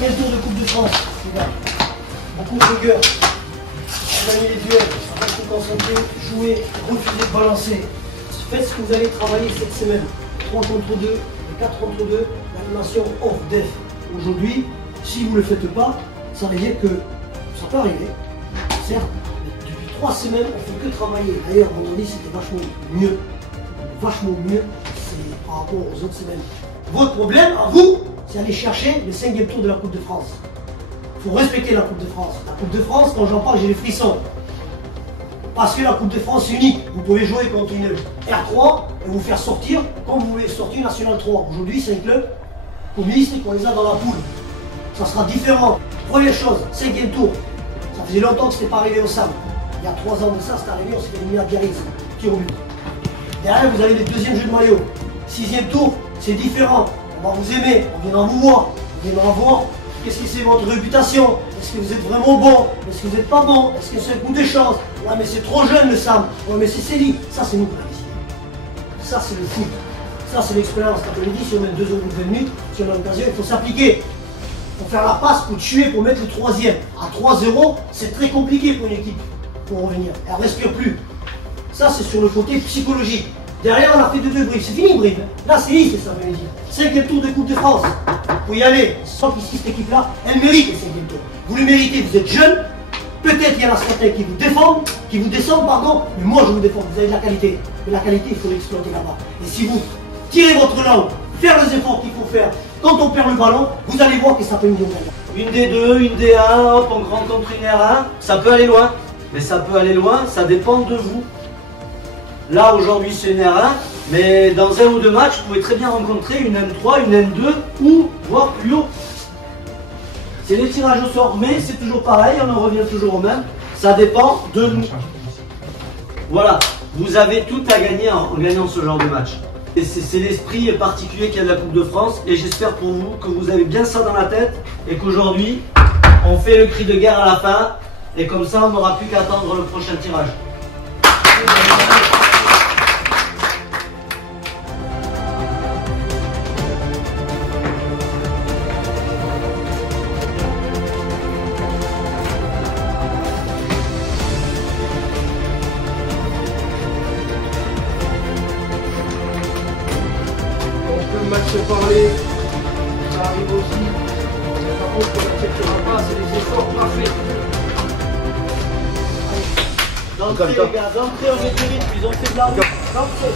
4e tour de Coupe de France, les gars. Beaucoup de rigueur. Gagner les duels, restez concentrés, jouez, refusez de balancer. Faites ce que vous allez travailler cette semaine. 3 contre 2, 4 contre 2, l'animation off-def. Aujourd'hui, si vous ne le faites pas, ça veut dire que ça peut arriver, certes, mais depuis 3 semaines, on ne fait que travailler. D'ailleurs, vendredi, c'était vachement mieux. Vachement mieux par rapport aux autres semaines. Votre problème, à vous, c'est aller chercher le 5e tour de la Coupe de France. Il faut respecter la Coupe de France. La Coupe de France, quand j'en parle, j'ai les frissons. Parce que la Coupe de France est unique. Vous pouvez jouer contre une R3 et vous faire sortir comme vous voulez sortir National 3. Aujourd'hui, c'est un club communiste et qu'on les a dans la poule. Ça sera différent. Première chose, 5e tour. Ça faisait longtemps que ce n'était pas arrivé au SAM. Il y a 3 ans de ça, c'est arrivé, on s'est fait éliminer à Biarritz. Tir au but. Derrière, vous avez le 2e jeu de maillot. 6e tour, c'est différent. On va vous aimer, on viendra vous voir. On viendra voir qu'est-ce que c'est votre réputation. Est-ce que vous êtes vraiment bon? Est-ce que vous n'êtes pas bon? Est-ce que c'est un coup de chance? Ouais, mais c'est trop jeune le SAM. Ouais, mais c'est Céline. Ça, c'est nous qui l'avons décidé. Ça, c'est le foot. Ça, c'est l'expérience. Quand on dit, si on met 2 euros ou 20 minutes, si on a l'occasion, il faut s'appliquer. Pour faire la passe, pour tuer, pour mettre le 3e. À 3-0, c'est très compliqué pour une équipe pour revenir. Elle ne respire plus. Ça, c'est sur le côté psychologique. Derrière, on a fait 2 Brive. C'est fini, Brive. Là, c'est lisse, ça veut dire. 5e tour de Coupe de France. Il faut y aller. Sans qu'ici, cette équipe-là, elle mérite le 5e tour. Vous le méritez, vous êtes jeune. Peut-être qu'il y en a certains qui vous défendent, pardon, mais moi je vous défends, vous avez de la qualité. Mais la qualité, il faut l'exploiter là-bas. Et si vous tirez votre langue, faire les efforts qu'il faut faire, quand on perd le ballon, vous allez voir que ça peut une gagnante. Une D2, une D1, hop, on rencontre une R1, ça peut aller loin. Mais ça peut aller loin, ça dépend de vous. Là, aujourd'hui, c'est une R1, mais dans 1 ou 2 matchs, vous pouvez très bien rencontrer une M3, une M2, ou voire plus haut. C'est les tirages au sort, mais c'est toujours pareil, on en revient toujours au même. Ça dépend de nous. Voilà, vous avez tout à gagner en gagnant ce genre de match. Et c'est l'esprit particulier qu'il y a de la Coupe de France, et j'espère pour vous que vous avez bien ça dans la tête, et qu'aujourd'hui, on fait le cri de guerre à la fin, et comme ça, on n'aura plus qu'à attendre le prochain tirage. Le match se parler, ça arrive aussi. Par contre, on n'acceptera pas, c'est des efforts parfaits. D'entrée, les gars, d'entrée, on est plus vite, ils ont fait de la route. D'entrée.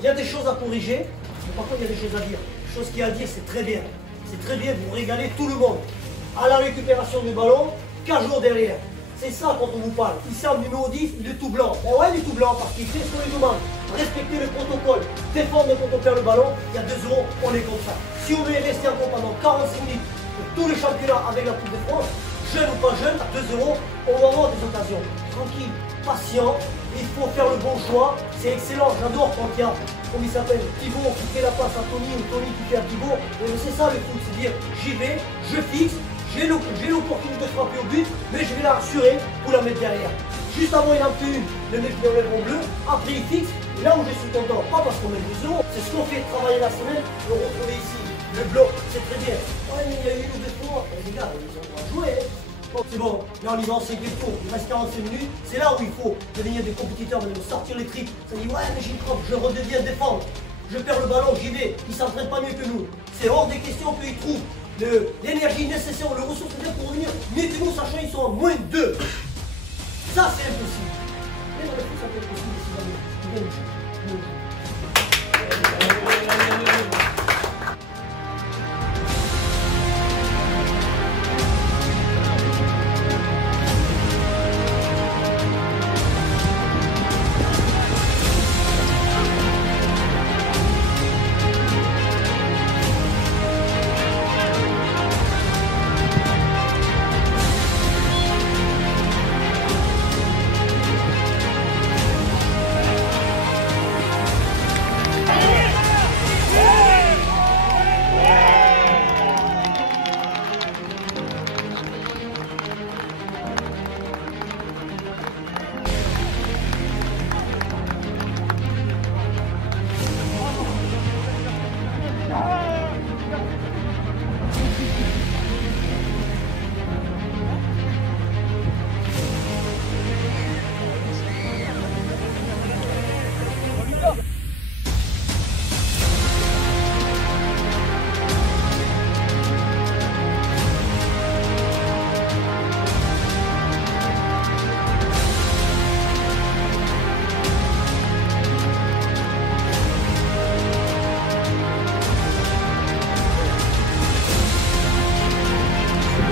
Il y a des choses à corriger, mais par contre il y a des choses à dire. Les choses qu'il y a à dire, c'est très bien. C'est très bien, vous régalez tout le monde. À la récupération du ballon, 4 jours derrière. C'est ça quand on vous parle. Ici en numéro 10, il est tout blanc. Ben ouais, il est tout blanc parce qu'il fait ce qu'on lui demande. Respecter le protocole. Défendre quand on perd le ballon, il y a 2 euros, on est comme ça. Si on veut rester en compte pendant 46 minutes pour tout le championnat avec la Coupe de France, jeune ou pas jeune, à 2 euros, on va avoir des occasions. Tranquille, patient, il faut faire le bon choix. C'est excellent, j'adore quand il y a, comme il s'appelle, Thibaut qui fait la passe à Tony ou Tony qui fait à Thibaut. Mais c'est ça le foot, c'est dire j'y vais, je fixe. J'ai l'opportunité de frapper au but, mais je vais la rassurer pour la mettre derrière. Juste avant, il en fait une, le mec qui enlève en bleu, après il fixe, et là où je suis content, pas parce qu'on met 2 euros, c'est ce qu'on fait travailler la semaine, le retrouver ici. Le bloc, c'est très bien. Ouais, mais il y a eu une ou deux fois, les gars, ils ont pas joué. Bon, c'est bon, là on est dans 5 tours, il reste 45 minutes, c'est là où il faut devenir des compétiteurs, mais de sortir les tripes. Ça dit, ouais, mais j'ai une propre, je redeviens défendre. Je perds le ballon, j'y vais, ils s'entraînent pas mieux que nous. C'est hors des questions qu'ils trouvent l'énergie nécessaire, le ressource nécessaire pour revenir mieux que nous, sachant qu'ils sont en moins de 2. Ça, c'est impossible. Mais dans le foot, ça peut être possible si jamais.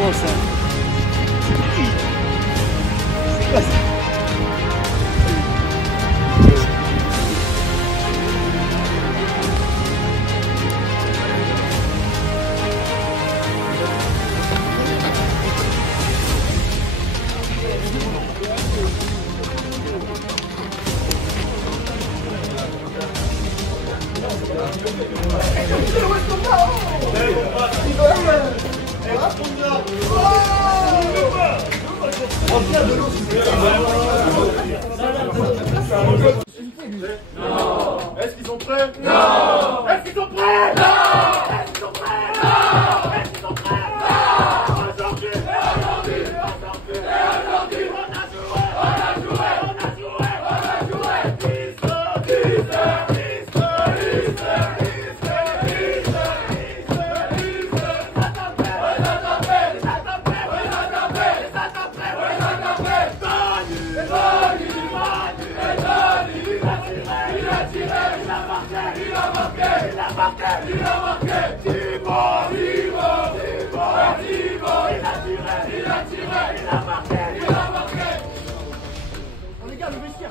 quoi ça? C'est quoi ça? Est-ce qu'ils sont prêts? Non! Est-ce qu'ils sont prêts? Non! Est-ce qu'ils sont prêts? Non! Est-ce qu'ils sont prêts? Non! Aujourd'hui, il a marqué, il a marqué. Les gars, le vestiaire.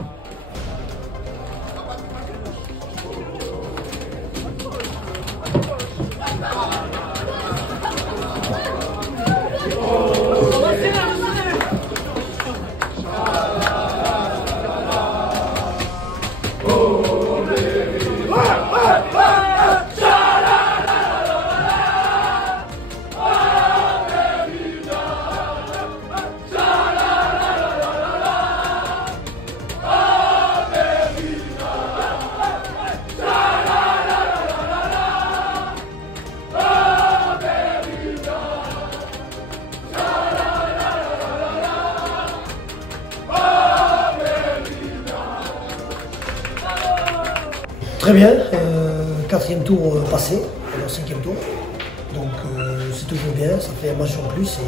Très bien, quatrième tour passé, alors cinquième tour. Donc c'est toujours bien, ça fait un match en plus et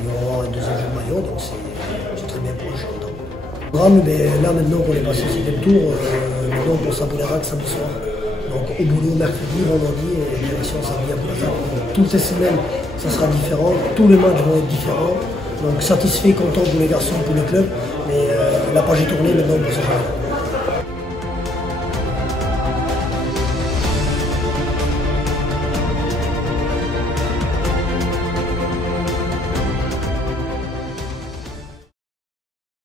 il va y avoir un deuxième jeu de maillot, donc c'est très bien pour le championnat. Mais là maintenant qu'on est passé au cinquième tour, donc on s'abonnera que samedi soir. Donc au boulot mercredi, vendredi et direction samedi à Boulazac. Toutes les semaines, ça sera différent, tous les matchs vont être différents. Donc satisfait, content pour les garçons, pour le club, mais la page est tournée maintenant pour ce genre.